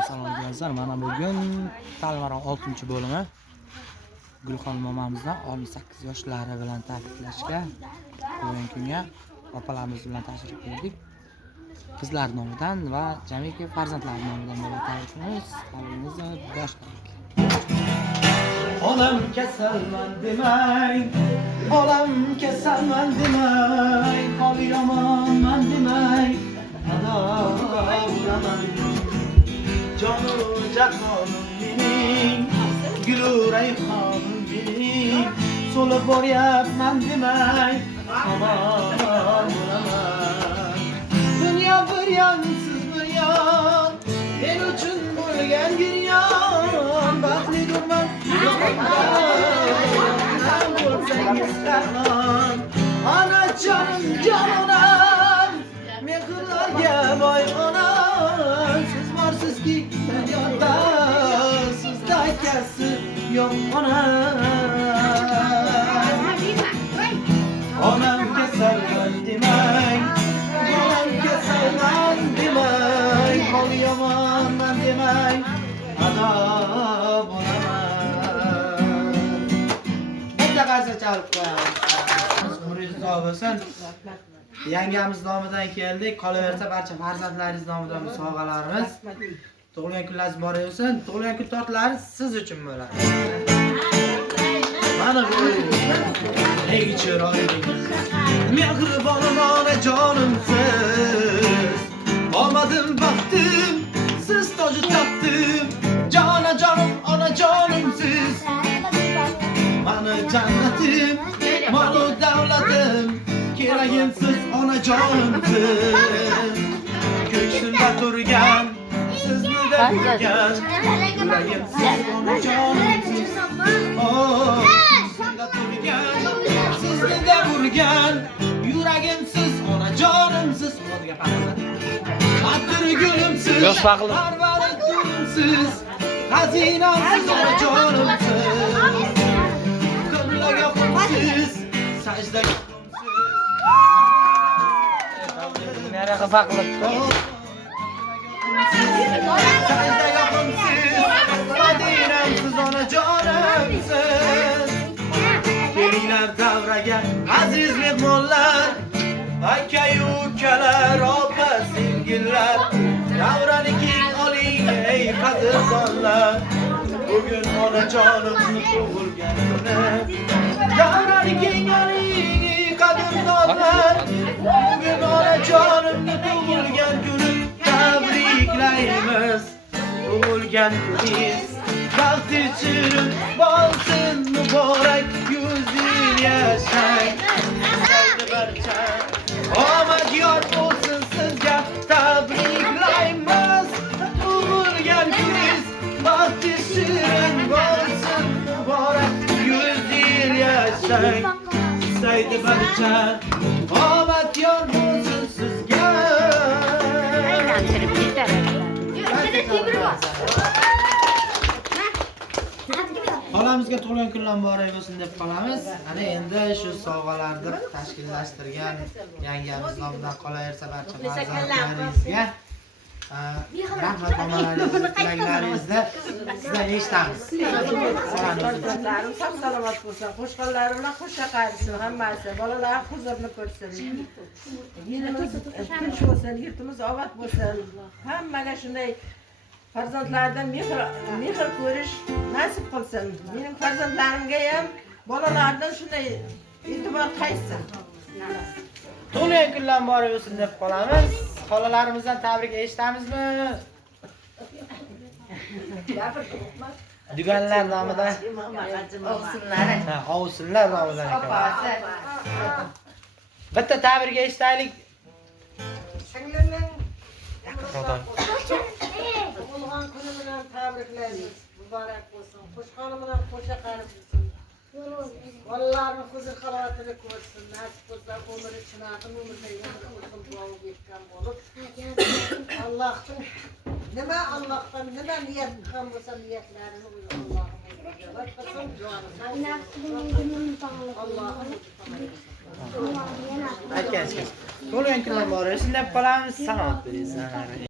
Assalomu alaykum. Mana bugun Talmaron 6-bo'limi Gulxon momamizdan 18 yoshlari bilan tabriklashga bugun kunga opalarimiz bilan tashrif buyurdik. Qizlar nomidan va jamiki farzandlar nomidan bilan tabriklaymiz. Tabrikimizni boshlaylik. Olam kasalman demang, olam kasalman demang, hol yomonman demang, adolaman. Jonu jahonim mening, gulu rayhonim mening, so'lib boryapman demang, omon bo'laman. Dunyo bir yon, siz bir yon, men uchun bo'lgan giryon, baxtlidirman. Ana canım canonam, mehrlarga boy onam, siz borsiz ki dunyoda, sizda akasi yo'q onam. Onam kasalman demang, onam kasalman demang, hol yomonman demang, adob bo'laman. Bitta qarsa chalib qo'yamiz. Umringiz uzoq bo'lsin. Yangamiz nomidan keldik. Qolaversa barcha farzandlaringiz nomidan sovg'alarimiz. Tug'ilgan kunlaringiz muborak bo'lsin. Tug'ilgan kun tortlari siz uchun bo'ladi. Mana bu eng chiroyli mehribonim onajonimsiz. Omadim baxtim, siz toji taxtim. Jonajonim onajonimsiz. Mana jannatim, molu davlatim, keragimsiz onajonimsiz. Ko'ksimda turgan, sizni deb turgan, yuragimsiz onajonimsiz. Ko'ksimda turgan, sizni deb turgan, yuragimsiz onajonimsiz. Oladiga paqillar. Qattiq gulimsiz, parvarit gulimsiz, xazinamsiz onajonimsiz. Siz sajdaga Nere qafaqlib sajdaga qomsiz, madinamsiz onajonimsiz. Kelinglar davraga aziz mehmonlar, aka-yu ukalar, opa singillar, davrani keng oling ey qadrdonlar. Bugün onajonimni tug'ilgan kuni, davrani keng oling ey qadrdonlar. Bugün onajonimni tug'ilgan kuni, tabriklaymiz tug'ilgan kuningiz. Baxti chirin bo'lsin muborak, 100 yil yashang, saydi barcha. Omad yor bo'lsin sizga, tabriklaymiz tug'ilgan kuningiz. Baxti shirin bo'lsin muborak, 100 yil yashang, saydi barcha. Omad yor bo'lsin sizga. Xolamizga tug'ilgan kunlar muborak bo'lsin deb qolamiz. Ana endi shu sovg'alarni tashkillashtirgan yangamiz nomidan qolaversa barcha farzandlaringizga rahmat omalaringizni, tilaklaringizni sizdan eshitamiz. Farzandlarim sog' salomat bo'lsin, qo'shqonlari bilan xushga qaytsin hammasi. Bolalar huzurni ko'rsin. Yerimiz tinch bo'lsin, yurtimiz obod bo'lsin. Hammaga shunday farzandlardan mehr ko'rish nasib qilsin. Mening farzandlarimga ham bolalardan shunday e'tibor qaytsin. Tug'ilgan kunlar muborak bo'lsin deb qolamiz. Xolalarimizdan tabrik eshitamizmi? Duganlar nomidan Ovsinlar. ha, ovsinlar nomidan ekan. Bitta tabrik eshitaylik. Singlimning Xudo. tug'ilgan kuni bilan tabriklaymiz. Muborak bo'lsin. Qo'shqoni bilan qo'sha qaribsin. Bolalarni huzur halovatini ko'rsin. Nasib bo'lsa umri chinaqim umrda yana o'zim boq etgan bo'lib. Allohdan nima niyat qilgan bo'lsa niyatlarini Allohim ijobat qilsin. Allohim Aytgan. To'g'ri kunlar bor. Shunday qolamiz. Salomat bo'linglar.